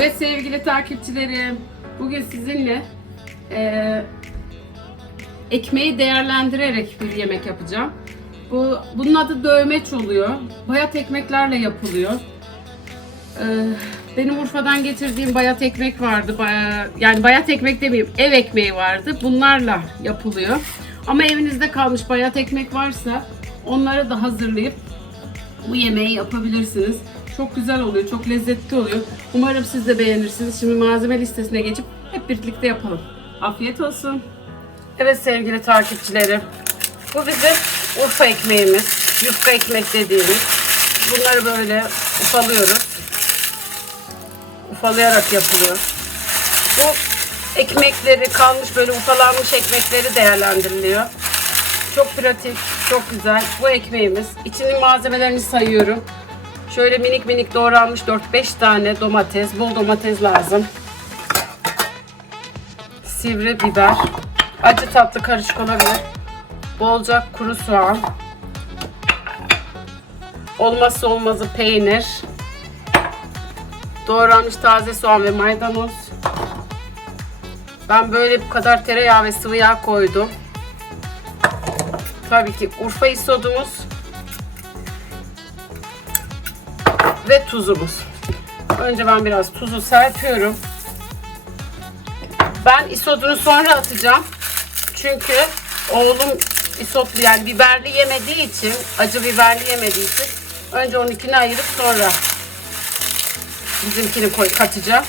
Evet sevgili takipçilerim, bugün sizinle eee, ekmeği değerlendirerek bir yemek yapacağım. Bu bunun adı dövmeç oluyor. Bayat ekmeklerle yapılıyor. Eee, benim Urfa'dan getirdiğim bayat ekmek vardı. Baya- yani bayat ekmek demeyeyim, ev ekmeği vardı. Bunlarla yapılıyor. Ama evinizde kalmış bayat ekmek varsa onları da hazırlayıp bu yemeği yapabilirsiniz. Çok güzel oluyor, çok lezzetli oluyor. Umarım siz de beğenirsiniz. Şimdi malzeme listesine geçip hep birlikte yapalım. Afiyet olsun. Evet sevgili takipçilerim. Bu bizim Urfa ekmeğimiz. Yufka ekmek dediğimiz. Bunları böyle ufalıyoruz. Ufalayarak yapılıyor. Bu ekmekleri kalmış böyle ufalanmış ekmekleri değerlendiriliyor. Çok pratik, çok güzel. Bu ekmeğimiz. İçinin malzemelerini sayıyorum. Şöyle minik minik doğranmış 4-5 tane domates, bol domates lazım. Sivri biber, acı tatlı karışık olabilir. Bolca kuru soğan. Olmazsa olmazı peynir. Doğranmış taze soğan ve maydanoz. Ben böyle bu kadar tereyağı ve sıvı yağ koydum. Tabii ki Urfa isodumuz ve tuzumuz. Önce ben biraz tuzu serpiyorum. Ben isodunu sonra atacağım. Çünkü oğlum isotlu yani biberli yemediği için, acı biberli yemediği için önce onunkini ayırıp sonra bizimkini koy katacağım.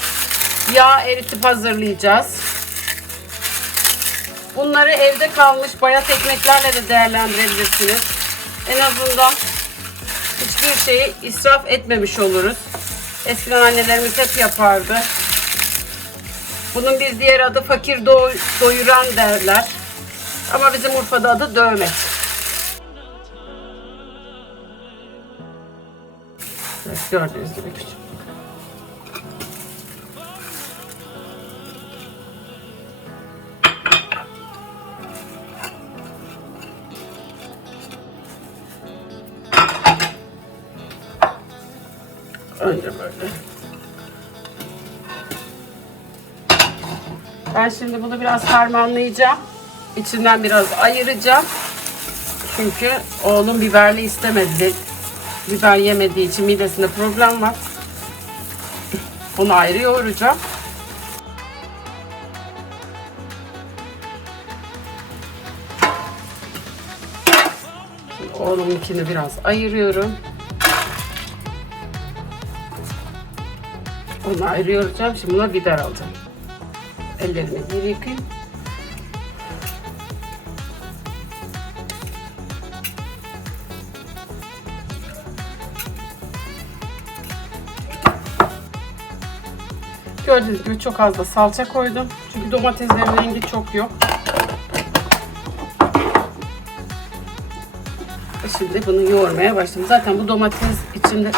Yağ eritip hazırlayacağız. Bunları evde kalmış bayat ekmeklerle de değerlendirebilirsiniz. En azından hiçbir şeyi israf etmemiş oluruz. Eskiden annelerimiz hep yapardı. Bunun bir diğer adı fakir doy- doyuran derler. Ama bizim Urfa'da adı dövme. Evet, gördüğünüz gibi küçük. Önce böyle. Ben şimdi bunu biraz harmanlayacağım. İçinden biraz ayıracağım. Çünkü oğlum biberli istemedi. Biber yemediği için midesinde problem var. Bunu ayrı yoğuracağım. Şimdi Oğlumunkini biraz ayırıyorum. Onu ayrı yoğuracağım. Şimdi buna biber alacağım. Ellerimi bir yıkayayım. Gördüğünüz gibi çok az da salça koydum. Çünkü domateslerin rengi çok yok. Ve Şimdi bunu yoğurmaya başladım. Zaten bu domates içinde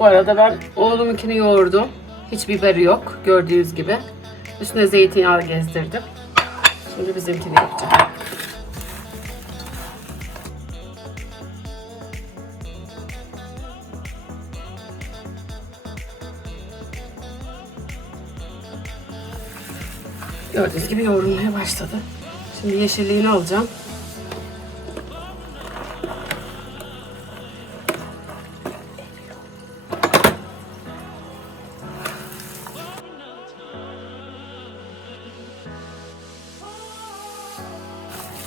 Bu arada ben oğlumunkini yoğurdum. Hiç biberi yok gördüğünüz gibi. Üstüne zeytinyağı gezdirdim. Şimdi bizimkini yapacağım. Gördüğünüz gibi yoğrulmaya başladı. Şimdi yeşilliğini alacağım.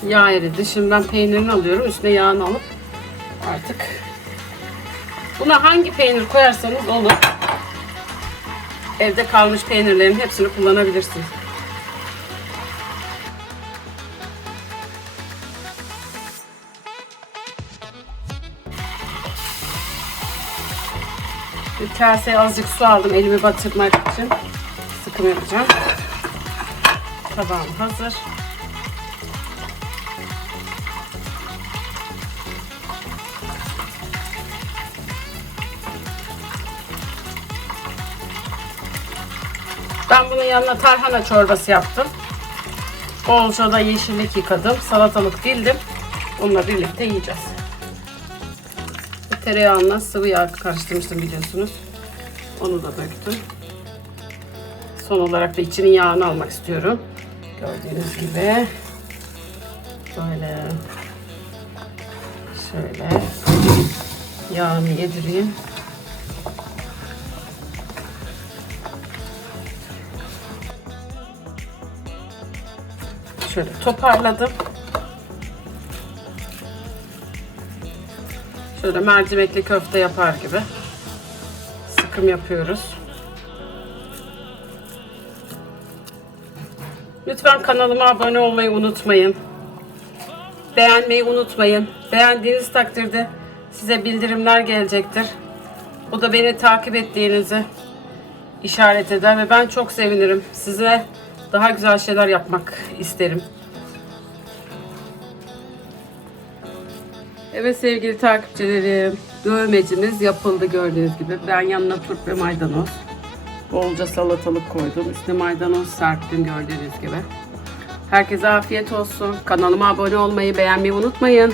Yağ eridi. Şimdi ben peynirini alıyorum. Üstüne yağını alıp artık buna hangi peynir koyarsanız olur. Evde kalmış peynirlerin hepsini kullanabilirsiniz. Bir kaseye azıcık su aldım elimi batırmak için. Sıkım yapacağım. Tabağım hazır. Ben bunun yanına tarhana çorbası yaptım. Bolca da yeşillik yıkadım. Salatalık dildim. Bununla birlikte yiyeceğiz. tereyağına sıvı yağ karıştırmıştım biliyorsunuz. Onu da döktüm. Son olarak da içinin yağını almak istiyorum. Gördüğünüz gibi. Böyle. Şöyle. Yağını yedireyim. Şöyle toparladım. Şöyle mercimekli köfte yapar gibi sıkım yapıyoruz. Lütfen kanalıma abone olmayı unutmayın. Beğenmeyi unutmayın. Beğendiğiniz takdirde size bildirimler gelecektir. O da beni takip ettiğinizi işaret eder ve ben çok sevinirim. Size daha güzel şeyler yapmak isterim. Evet sevgili takipçilerim, dövmecimiz yapıldı gördüğünüz gibi. Ben yanına turp ve maydanoz, bolca salatalık koydum. Üstüne maydanoz serptim gördüğünüz gibi. Herkese afiyet olsun. Kanalıma abone olmayı, beğenmeyi unutmayın.